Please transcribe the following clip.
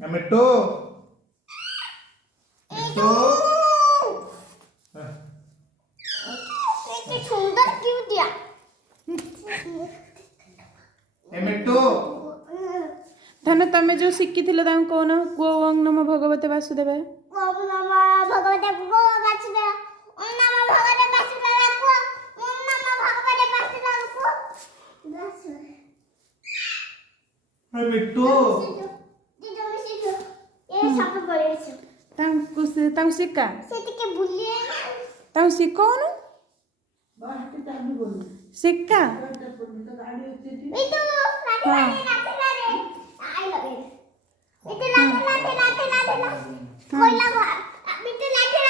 मिट्टू मिट्टू इतने सुंदर क्यों दिया? ए मिट्टू धन तमें जो शिखी कौन ओं नमो भगवते वासुदेव ओम नमः भगवते वासुदेवाय। ओम नमः भगवते वासुदेवाय को। ओम नमः भगवते वासुदेवाय को। बस ए मिट्टू दीदी मिसिजो ये सब बड़े से तांको शिका से के बुलिए तांको शिकौनु शिका ये तो लाते आई लव यू इतने लाते कोई लगा इतने लाते